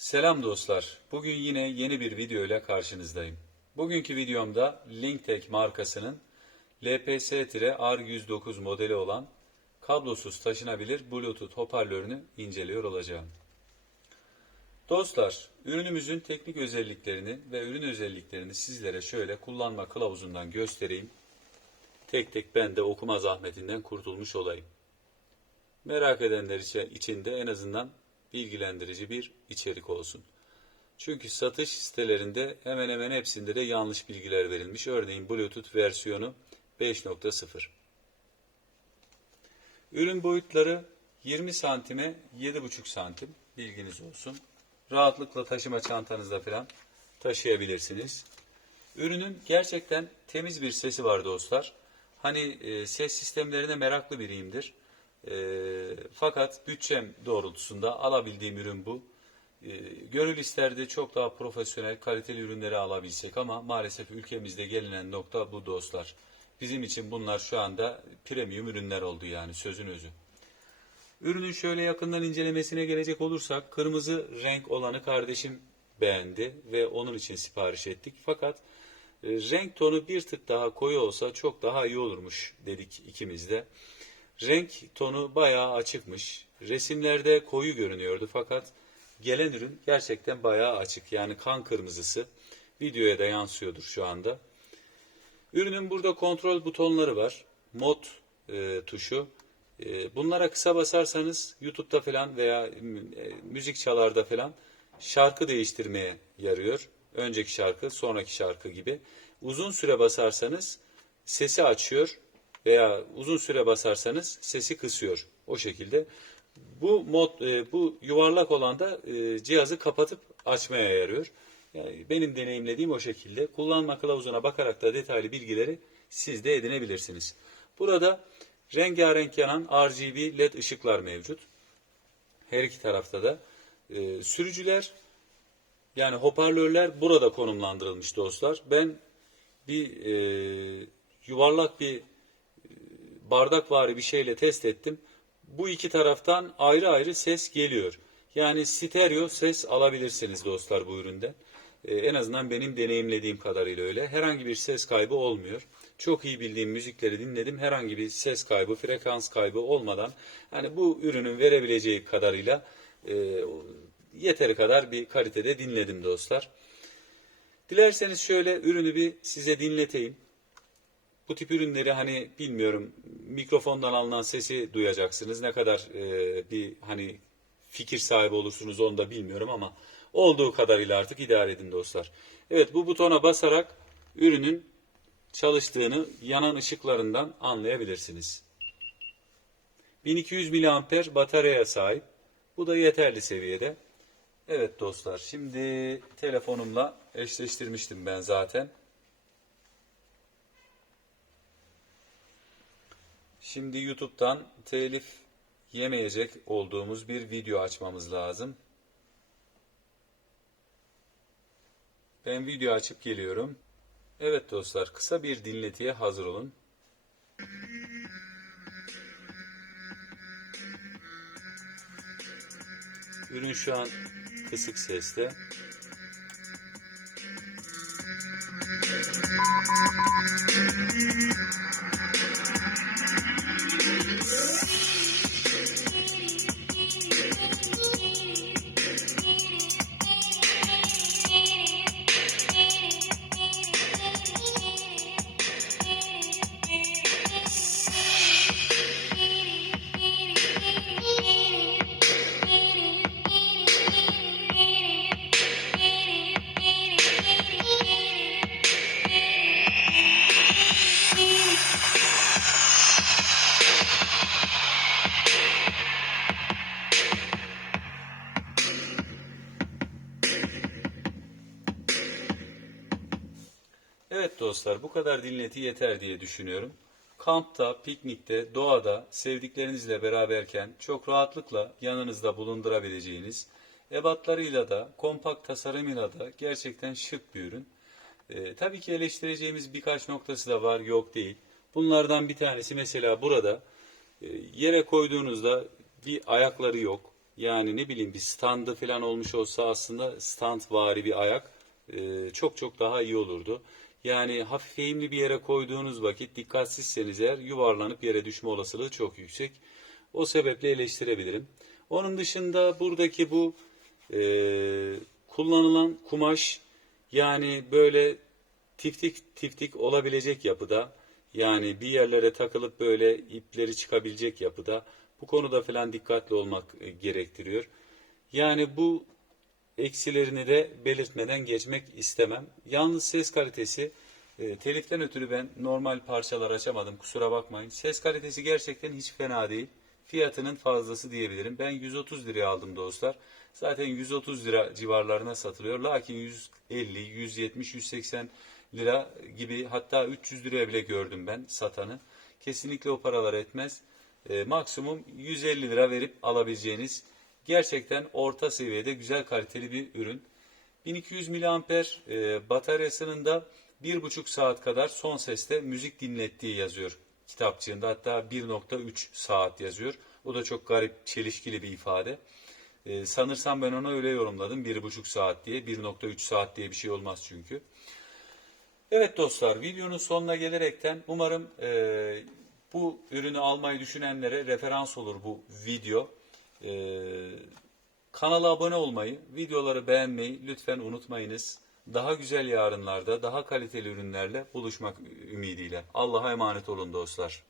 Selam dostlar. Bugün yine yeni bir video ile karşınızdayım. Bugünkü videomda Linktek markasının LPS-R109 modeli olan kablosuz taşınabilir Bluetooth hoparlörünü inceliyor olacağım. Dostlar, ürünümüzün teknik özelliklerini ve ürün özelliklerini sizlere şöyle kullanma kılavuzundan göstereyim. Tek tek ben de okuma zahmetinden kurtulmuş olayım. Merak edenler için de en azından bilgilendirici bir içerik olsun. Çünkü satış sitelerinde hemen hemen hepsinde de yanlış bilgiler verilmiş. Örneğin Bluetooth versiyonu 5.0. Ürün boyutları 20 santime 7.5 santim bilginiz olsun. Rahatlıkla taşıma çantanızda falan taşıyabilirsiniz. Ürünün gerçekten temiz bir sesi var dostlar. Hani e, ses sistemlerine meraklı biriyimdir. E, fakat bütçem doğrultusunda alabildiğim ürün bu. E, gönül isterdi çok daha profesyonel, kaliteli ürünleri alabilsek ama maalesef ülkemizde gelinen nokta bu dostlar. Bizim için bunlar şu anda premium ürünler oldu yani sözün özü. Ürünün şöyle yakından incelemesine gelecek olursak kırmızı renk olanı kardeşim beğendi ve onun için sipariş ettik. Fakat e, renk tonu bir tık daha koyu olsa çok daha iyi olurmuş dedik ikimiz de. Renk tonu bayağı açıkmış. Resimlerde koyu görünüyordu fakat gelen ürün gerçekten bayağı açık. Yani kan kırmızısı. Videoya da yansıyordur şu anda. Ürünün burada kontrol butonları var. Mod e, tuşu. E, bunlara kısa basarsanız YouTube'da falan veya e, müzik çalarda falan şarkı değiştirmeye yarıyor. Önceki şarkı, sonraki şarkı gibi. Uzun süre basarsanız sesi açıyor veya uzun süre basarsanız sesi kısıyor. O şekilde. Bu mod, e, bu yuvarlak olan da e, cihazı kapatıp açmaya yarıyor. Yani benim deneyimlediğim o şekilde. Kullanma kılavuzuna bakarak da detaylı bilgileri siz de edinebilirsiniz. Burada rengarenk yanan RGB LED ışıklar mevcut. Her iki tarafta da. E, sürücüler yani hoparlörler burada konumlandırılmış dostlar. Ben bir e, yuvarlak bir bardakvari bir şeyle test ettim. Bu iki taraftan ayrı ayrı ses geliyor. Yani stereo ses alabilirsiniz dostlar bu üründe. Ee, en azından benim deneyimlediğim kadarıyla öyle. Herhangi bir ses kaybı olmuyor. Çok iyi bildiğim müzikleri dinledim. Herhangi bir ses kaybı, frekans kaybı olmadan hani bu ürünün verebileceği kadarıyla e, yeteri kadar bir kalitede dinledim dostlar. Dilerseniz şöyle ürünü bir size dinleteyim. Bu tip ürünleri hani bilmiyorum mikrofondan alınan sesi duyacaksınız. Ne kadar e, bir hani fikir sahibi olursunuz onu da bilmiyorum ama olduğu kadarıyla artık idare edin dostlar. Evet bu butona basarak ürünün çalıştığını yanan ışıklarından anlayabilirsiniz. 1200 mAh bataryaya sahip. Bu da yeterli seviyede. Evet dostlar şimdi telefonumla eşleştirmiştim ben zaten. Şimdi YouTube'dan telif yemeyecek olduğumuz bir video açmamız lazım. Ben video açıp geliyorum. Evet dostlar kısa bir dinletiye hazır olun. Ürün şu an kısık seste. Evet dostlar bu kadar dinleti yeter diye düşünüyorum. Kampta, piknikte, doğada sevdiklerinizle beraberken çok rahatlıkla yanınızda bulundurabileceğiniz ebatlarıyla da kompakt tasarımıyla da gerçekten şık bir ürün. Ee, tabii ki eleştireceğimiz birkaç noktası da var yok değil. Bunlardan bir tanesi mesela burada e, yere koyduğunuzda bir ayakları yok. Yani ne bileyim bir standı falan olmuş olsa aslında stand vari bir ayak e, çok çok daha iyi olurdu. Yani hafif eğimli bir yere koyduğunuz vakit dikkatsizseniz eğer yuvarlanıp yere düşme olasılığı çok yüksek. O sebeple eleştirebilirim. Onun dışında buradaki bu e, kullanılan kumaş yani böyle tiftik tiftik olabilecek yapıda yani bir yerlere takılıp böyle ipleri çıkabilecek yapıda bu konuda falan dikkatli olmak e, gerektiriyor. Yani bu eksilerini de belirtmeden geçmek istemem. Yalnız ses kalitesi e, teliften ötürü ben normal parçalar açamadım kusura bakmayın. Ses kalitesi gerçekten hiç fena değil. Fiyatının fazlası diyebilirim. Ben 130 liraya aldım dostlar. Zaten 130 lira civarlarına satılıyor. Lakin 150, 170, 180 lira gibi hatta 300 liraya bile gördüm ben satanı. Kesinlikle o paralar etmez. E, maksimum 150 lira verip alabileceğiniz gerçekten orta seviyede güzel kaliteli bir ürün. 1200 miliamper e, bataryasının da 1,5 saat kadar son seste müzik dinlettiği yazıyor kitapçığında. Hatta 1.3 saat yazıyor. O da çok garip, çelişkili bir ifade. E, sanırsam ben ona öyle yorumladım. 1,5 saat diye. 1.3 saat diye bir şey olmaz çünkü. Evet dostlar videonun sonuna gelerekten umarım e, bu ürünü almayı düşünenlere referans olur bu video. E, kanala abone olmayı, videoları beğenmeyi lütfen unutmayınız. Daha güzel yarınlarda, daha kaliteli ürünlerle buluşmak ümidiyle. Allah'a emanet olun dostlar.